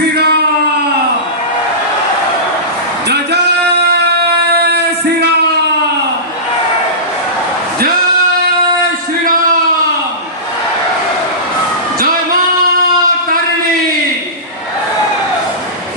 श्री राम, जय जय श्री राम, जय श्री राम, जय मां तारिणी,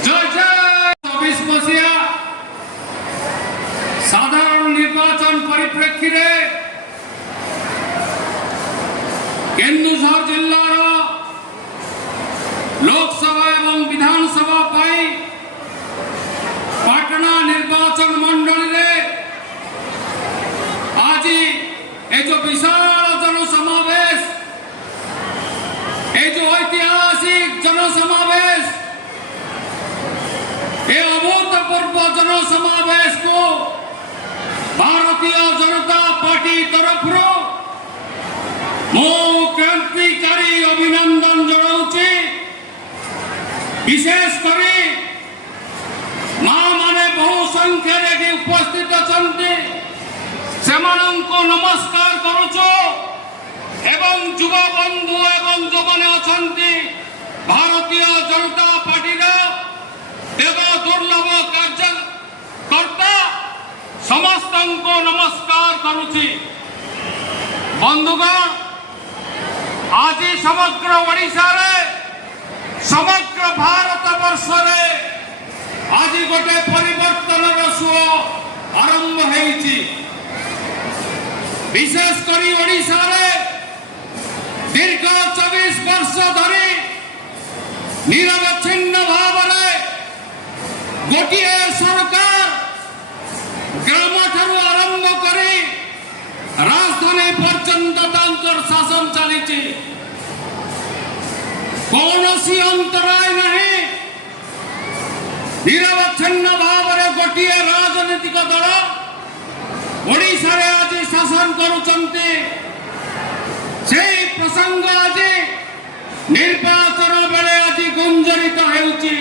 जय जय। 24 मसीहा साधारण निर्वाचन परिप्रेक्षी केन्दुझर जिल्लार लोकसभा एवं विधानसभा पाटना निर्वाचन मंडली आज ये जो विशाल जनसमावेश, ये जो ऐतिहासिक जनसमावेश, ये अभूतपूर्व जनसमावेश को भारतीय जनता पार्टी तरफ क्रांतिकारी अभिनंदन जनाऊँगी। विशेषकर माँ माने बहु संख्यारे उपस्थित अछंती सेमानंको नमस्कार करुछु एवं युवा बंधु एवं जो माने अछंती भारतीय जनता पार्टी देव दुर्लभ कार्यकर्ता समस्तंको नमस्कार करुछि। बंधुगण, आज समग्र ओडिशा रे समग्र भारत वर्ष रे आज गोटे परिवर्तन सुख आरंभ होईछि। विशेषकर ओडिशा रे दीर्घ 24 वर्ष धरी निरवच्छिन्न भाव गोटे सरकार ग्राम ठारू आरंभ करी राजधानी पर्यंत तांकर शासन चली कौन सी अंतराय नहीं। निरवच्छिन्न भाव गोटे राजनीतिक दल ओडिशा रे आज शासन करुचंती। से प्रसंग आज निर्वाचन बेले आज गुंजरित होउची।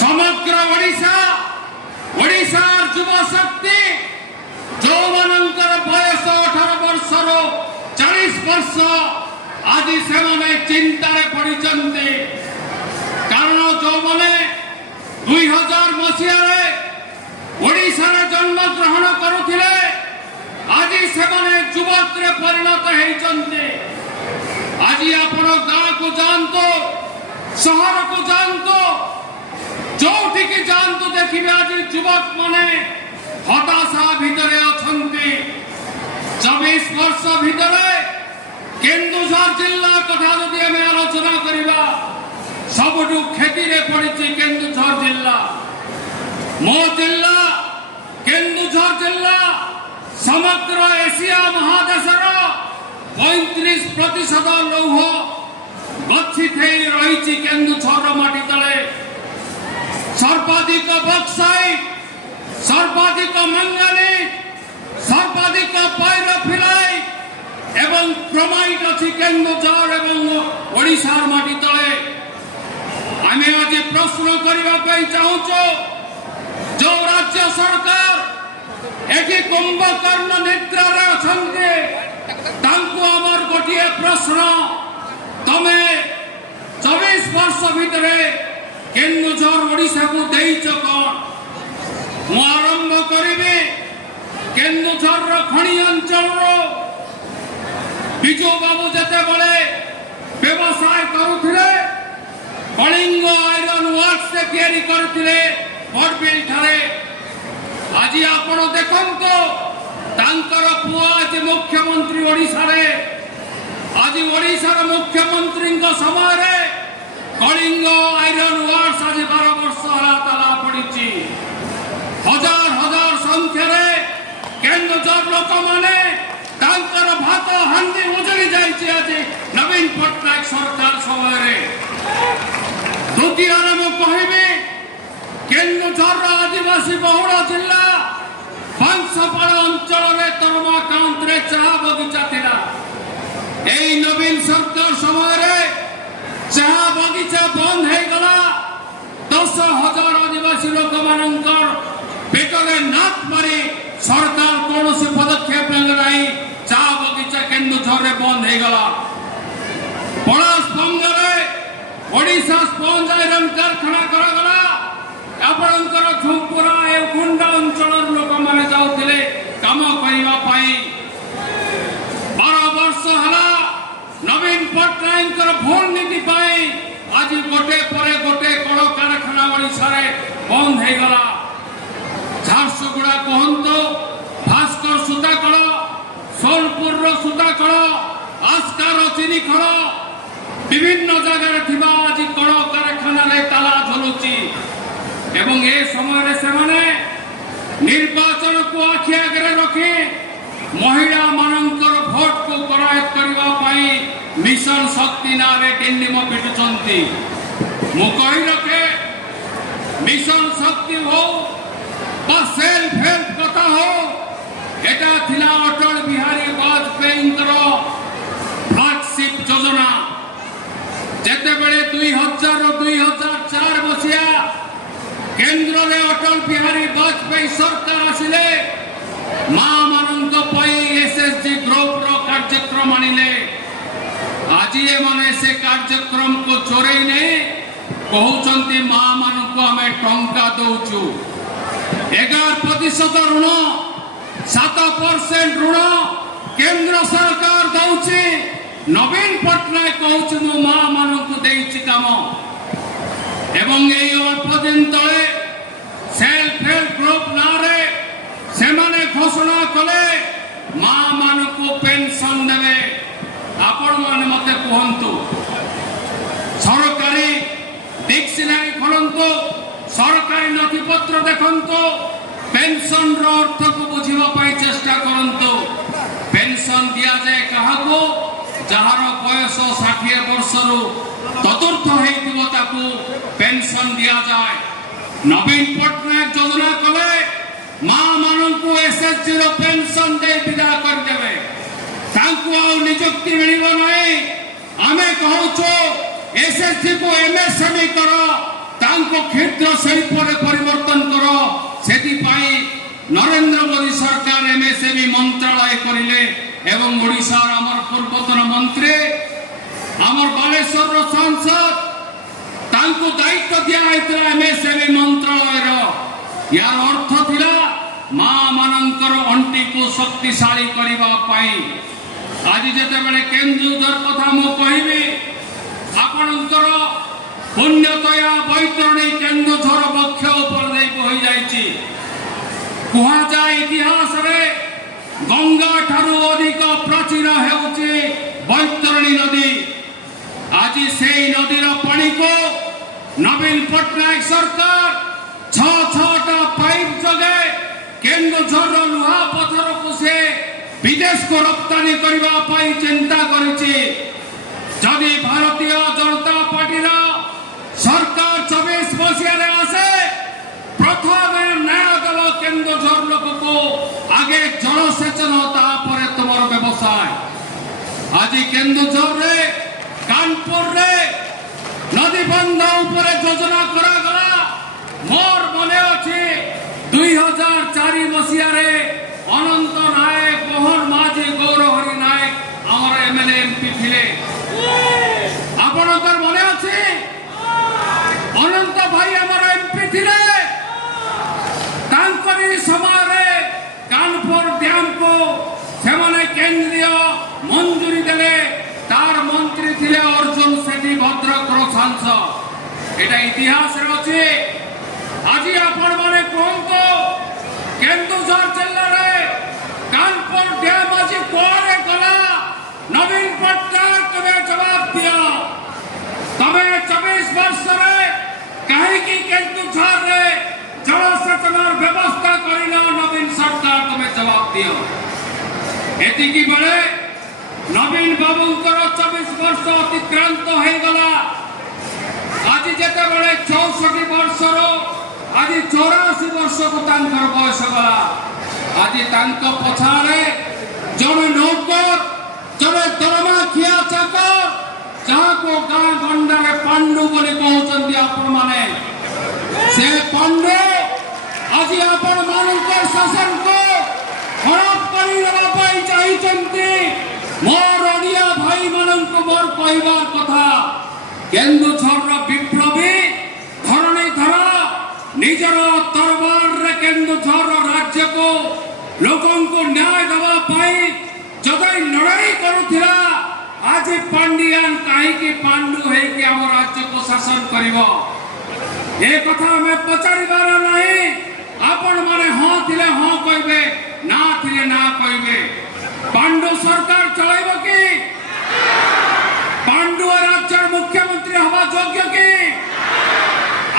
समग्र ओडिशा ओडिशार युवा शक्ति जो मानकर बयस 18 वर्ष 40 वर्ष आज से माने चिंतार पड़ी कारण जो माने 2000 मसीह ओडिशा जन्म ग्रहण करुथिले आज से माने युवक रे परिणत होइचंते। आज आपण गाँ को जानतो, शहर को जानतो, जोठी की जानतो देखिबे आज युवक माने हताशा भितरे अछंती। 24 वर्ष भितरे केन्दुझर जिला कथा जदि आम आलोचना करिबा सबुठु क्षति रे पड़िछि केन्दुझर जिला। मो जिला केन्दुझर जिला समग्र एशिया महादेशर 35% लौह गच्छित रही केन्दुझर माटी तले। सर्वाधिक बक्साइट, सर्वाधिक मंगानीज, सर्वाधिक पायरोफिलाइट एवं क्रोमाइट अच्छी केन्दुझर एवं ओडिशार माटी तले। आम आज प्रश्न करने चाहूँ जो राज्य सरकार एक कुंभकर्ण निद्रा अच्छे आमर गोटे प्रश्न, तमे 24 वर्ष भितर केन्दुझर ओडिशा को देइछ कौन। मु आरंभ करी केन्दुझर खणी अंचल विजु बाबू जते बड़े व्यवसाय करुथिले कलिंग आयरन वर्क्स से तैयारी करथिले बड़बिल ठारे। आज आपण देखंतो तांकर पुआ आज मुख्यमंत्री ओडिशा रे। आज ओडिशार मुख्यमंत्री समय रे कलिंग आयरन वर्क्स आज 12 वर्ष हला ताला पड़िछि। हजार हजार संख्यारे केन्दुझर लोक माने तांकर भात हांडी उजड़ी जाइछि आज नवीन पटनायक सरकार समय रे। द्वितीय मु कहबी केन्दुझर आदिवासी बहुल जिला बांसपाड़ अंचल में तरमा काउंट रे चाह बगीचा थिला। एई नवीन सरकार समय रे चाह बगीचा बंद हो गला। 10,000 आदिवासी लोक मानकर पेटरे नाथ मारी सरकार कौन से पदक्षेप नहीं। चाह बगीचा केन्दुझर रे बंद हो गला। पलाश बंगरे ओडिशा ओडिशा स्पंज आयरन कारखाना करागला आपणकर झुंपुरा ए गुंडा अंचल लोक माने जाउथिले काम करिवा पाई 12 वर्ष हला नवीन पटनायक भूल नीति पाई आज गोटे परे गोटे कल कारखाना ओडिशा रे बंद हे गला झारसुगुड़ा कहंतो भास्कर सूता कल सोनपुर रो सूता कल आस्कार चीनी कल विभिन्न जगह थिबा आज कल कारखाना रे ताला झुलुची एवं ए समय रे से माने निर्वाचन को आखि आगे रखी महिला मानकर भोट को करायत करबा पाई मिशन शक्ति नारे डिंडिम पिटुचंती मु कहि रखे मिशन शक्ति हो बा सेल्फ हेल्प कथा हो एटा थिला अटल बिहारी वाजपेयी फ्लैगशिप योजना जेते बेले 2000 और 2004 मसिया केंद्र में अटल बिहारी वाजपेयी सरकार आसिले मां मानंक पई एसएसजी ग्रुप रो कार्यक्रम आनिले आज ये माने से कार्यक्रम को चोरई ने कहउचंती मां मानक हमें टंका दउचु 11% ऋण 7% ऋण केंद्र सरकार दउची नवीन पटनायक कहउची मो मां मानक देइची काम एवं एई अल्प दिन तले सेल्फ हेल्प ग्रुप नारे से माने घोषणा कले मां मानक पेंशन देवे आपण माने मते कहंतु सरकारी डिक्शनरी खोलंतु सरकारी नथिपत्र देखंतु पेंशन रो अर्थ को बुझिबा पई चेष्टा करंतु पेंशन दिया जाए काहाको जहार बयस 60 वर्ष रु चतुर्थ हेतिबो ताकू पेंशन दिया जाए नवीन पटनायक योजना कले मां मानंकु एसएसजी रो पेंशन दे विदा कर देबे तांकु आ नियुक्ति मिलिबो नै आमे कहउछो एसएसजी को एमएसएमई करो तांको क्षेत्र शिल्प रे परिवर्तन करो सेति पाई नरेंद्र मोदी सरकार एमएसएमई मंत्रालय करिले एवं ओडिशा हमर पूर्वतन मंत्री हमर बालेश्वर रो सांसद तांको दायित्व दिया हैतला एमएसएमई मंत्रालय रो यार अर्थ थिला मां मानकर अंटी को शक्तिशाली करिबा पाई आज जेते बेले केंदुझर कथा मो कहिबी आपणकर पुण्यतया बैतरणी केंदुझर वक्ष ऊपर दे बहि जाईची कुहा जाय इतिहास रे गंगा ठारू अधिक प्राचीन हेउची बैतरणी नदी आज सेई नदीर पानी को नवीन पटनायक सरकार 6-6टा पाइप जगे केंदुझर लुहा पत्थर को से विदेश को रप्तानी करबा पाई चिंता करिछि जदि भारतीय जनता पार्टी रा सरकार 24 मसिया रे आसे प्रथम न्याय दल केंदुझर लोक को आगे जलसेचन तापर तुमर व्यवसाय आज केंदुझर रे कानपुर रे नदी बंध ऊपर योजना करा गला मोर मने अछि 2004 मसिया रे अनंत नायक मोहन माझी गौरहरि नायक हमर एमएलए एमपी थिले आपनकर मने अछि अनंत भाई हमर एमपी थिले तांकरी समय रे कानपुर डैम को से माने केंद्रीय मंजूरी देले तार मंत्री थिले अर्जुन सेठी भद्रक रो सांसद एटा इतिहास रे अछि आज आपण माने कहंतो केंदुझर जिल्ला रे कानपुर डैम आज कोरे गला नवीन पटनायक तमे जवाब दिया तमे 24 वर्ष रे कहि कि केंदुझर रे जलसेचन व्यवस्था करिना नवीन सरकार तमे जवाब दियो एति की बळे नवीन बाबूंकर 24 वर्ष अतिक्रांत हो गला आज जेते बळे 64 वर्ष रो आज 84 वर्ष को तांकर बयस गला आज तांक पछारे जने नौकर जने दरमा खिया चाकर जहाँ को गाँ गंडा रे पांडु बोली कहउचंदी आपण माने से पांडु आज आपण मानकर शासन को खराब करी देबा पई चाहिचंती मोर ओडिया भाई मानक मोर कहबार कथा केन्दुझर विप्लवी धरणीधर निजर दरबार रे केन्दुझर राज्य को लोकों को न्याय देवा पाई जदई लड़ाई करुथिला आज पांडियान काहे कि पांडु है कि हम राज्य को शासन करिवो ए कथा में पचारिबार नहीं आपण माने हां थिले हां कहबे ना थिले ना कहबे पांडु सरकार चलाइबो कि पांडु राज्य मुख्यमंत्री हवा योग्य कि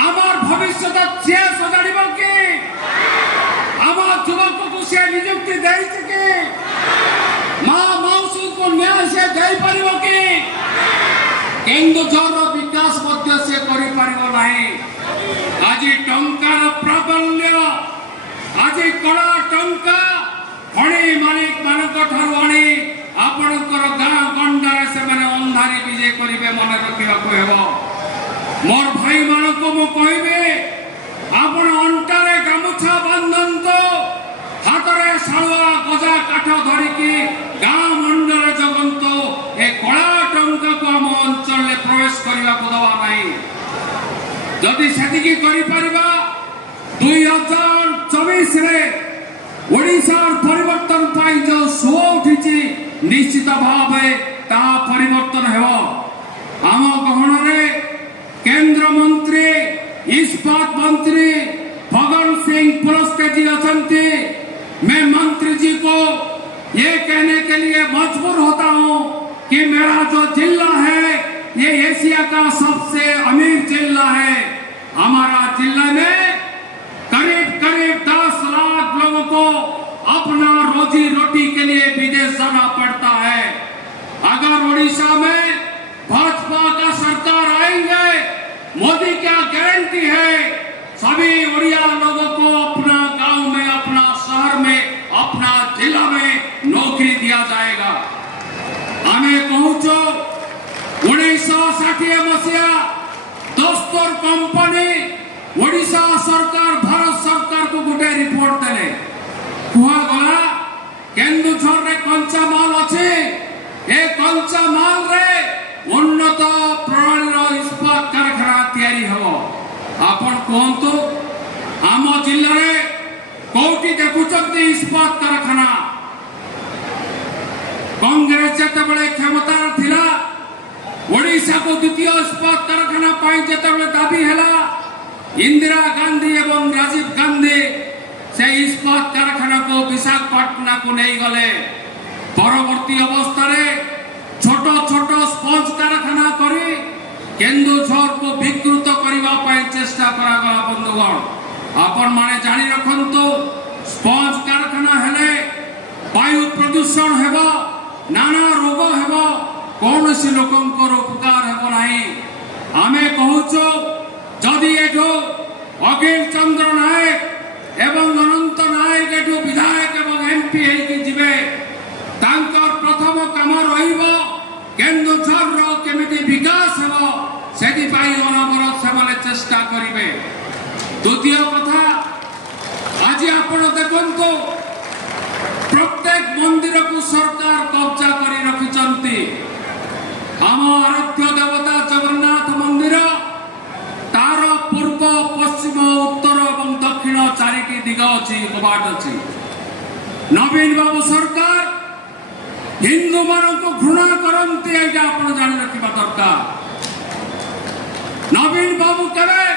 आमार भविष्य से सजाड़िबो कि आमार युवक को से नियुक्ति देइछ कि मां मौसू को न्याय से देई परिबो कि केन्दुझर विकास मध्य से करि परिबो नाही आज टंकार प्राबल्य आज कड़ा टंका हणी मालिक मानक ठारू आनी आपणकर गाँ गंडारे से माने अंधारी विजय करिवे मन रखिबाको हेबो मोर भाई मानक मु कहबे आपण अंटारे गामुछा बांधंतो हातरे साळुआ गजा काठ धरिकी गाँ मंडल जगंतो ए कड़ा टंका को हम अंचल में प्रवेश करबा को दवा नाही जदि सेतिकी करि परिबा 2024 रे ओडिशार परिवर्तन पाई जो सुओ उठिछि निश्चित भावे ता परिवर्तन हेबो आम गहन रे केंद्र मंत्री इस्पात मंत्री भगन सिंह पुलस्ते जी अछंती मैं मंत्री जी को ये कहने के लिए मजबूर होता हूं कि मेरा जो जिला है ये एशिया का सबसे अमीर जिला है हमारा जिला में करीब 10 लाख लोगों को अपना रोजी रोटी के लिए विदेश जाना पड़ता है अगर उड़ीसा में भाजपा का सरकार आएंगे मोदी क्या गारंटी है सभी उड़िया लोगों को अपना गांव में अपना शहर में अपना जिला में नौकरी दिया जाएगा हमें कहूचो 1960 मसीहा दोस्तर कंपनी ओडिशा सरकार भारत सरकार को गोटे रिपोर्ट देले कुहा गला केन्दुझर रे कंचा माल अच्छे ए कंचा माल रे उन्नत प्रणाली रो इस्पात कारखाना तैयारी हबो आपण कोहंतु आम जिल्ला रे कोटी देखुचंती इस्पात कारखाना कांग्रेस जते बळे क्षमता थिला ओडिशा को द्वितीय इस्पात कारखाना पाई जते बळे दाबी हैला इंदिरा गांधी एवं राजीव गांधी से इस्पात कारखाना को विशाखापट्टनम को नहीं गले परवर्ती अवस्था रे छोटो छोटो स्पंज कारखाना करी केन्दुझर को विकृत करबा पई चेष्टा करा गला बंधुगण आपण माने जानि रखंतु स्पंज कारखाना हेले वायु प्रदूषण हेबो नाना रोग हेबो कोनोसी लोकंकर उपकार हेबो नाही आमे कहूचो जदि एठो अखिल चंद्र नायक एवं अनंत नायक एठो विधायक एवं एमपी हेकी जिबे तांकर प्रथम काम रहिबो केन्दुझर रो केमिति विकास हेबो सेति पाई अनवरत सेमाने चेष्टा करिवे द्वितीय कथा आज आपण देखंतो प्रत्येक मंदिर को सरकार कब्जा करी रखिचंती आम आराध्य देवता जगन्नाथ मंदिर तार पूर्व पश्चिम उत्तर और दक्षिण चारिटी दिग अच्छी कबाट अच्छी नवीन बाबू सरकार हिंदू मान को घृणा करती है आप जान रखा दरकार नवीन बाबू केवे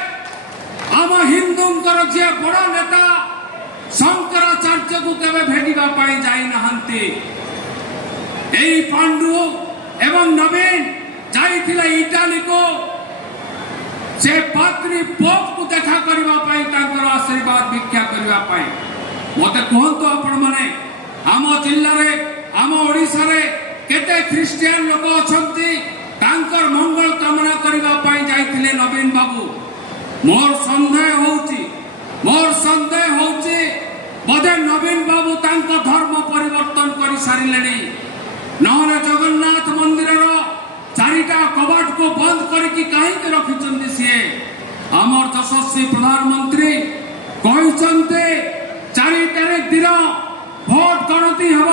आम हिंदू जे बड़ नेता शंकराचार्य को केवे भेटिबा पाई जाई नहंती एई पांडु एवं नवीन जाइथिले इटाली को से पात्री पोप को देखा करबा पाई तांकर आशीर्वाद भिक्षा करबा पाई मते कहंतो आपण माने आम जिल्ला रे आम ओडिसा रे केते ख्रिस्टियन लोक अछंती तांकर मंगल कामना करबा पाई जाइथिले नवीन बाबू मोर संदेह होउची बोधे नवीन बाबू तांको धर्म परिवर्तन करि सारिलेनी नहले जगन्नाथ मंदिर रो चारिटा कबाट को बंद करके कहीं रखिंट सी आमर यशस्वी प्रधानमंत्री कहते 4 तारीख दिन भोट गणति हम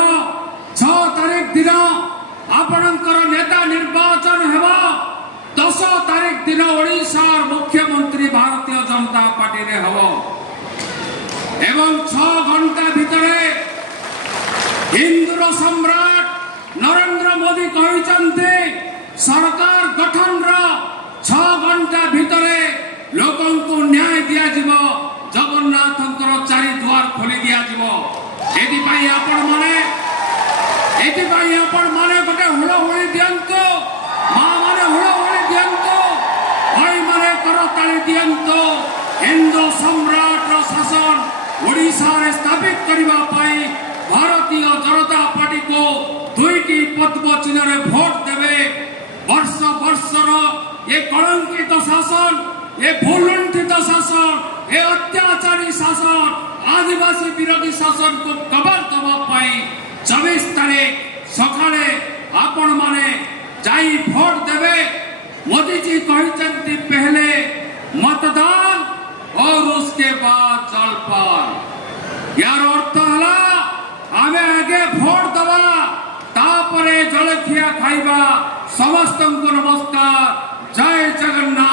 6 तारीख दिन आपणकर नेता निर्वाचन हेब 10 तारीख दिन ओडिशार मुख्यमंत्री भारतीय जनता पार्टी रे हब एवं 6 घंटा भितरे हिंदुर सम्राट नरेंद्र मोदी कहते सरकार गठन 6 घंटा भितरे लोकं को न्याय दिया जीवो जगन्नाथ चारि द्वार खोली दिया जीवो एदिपाई आपण माने गोटे हुड़हुड़ी दियंतो माँ माने हुड़हुड़ी दियंतो भाई माने करताली दियंतो हिंदू सम्राट शासन ओडिशा रे स्थापित करबा पाई भारतीय जनता पार्टी को 2टी पद्म चिन्ह रे भोट देवे वर्ष वर्षर ये कलंकित शासन ये भूलुंठित शासन ये अत्याचारी शासन आदिवासी विरोधी शासन को कबर दबा पाई 24 तारीख सकाळे आपण माने जाई भोट देवे मोदी जी कहते पहले मतदान और उसके बाद जलपान यार अर्थ हला आमे आगे भोट दबा तापरे जलखिया खाइबा समस्त नमस्कार जय जगन्नाथ।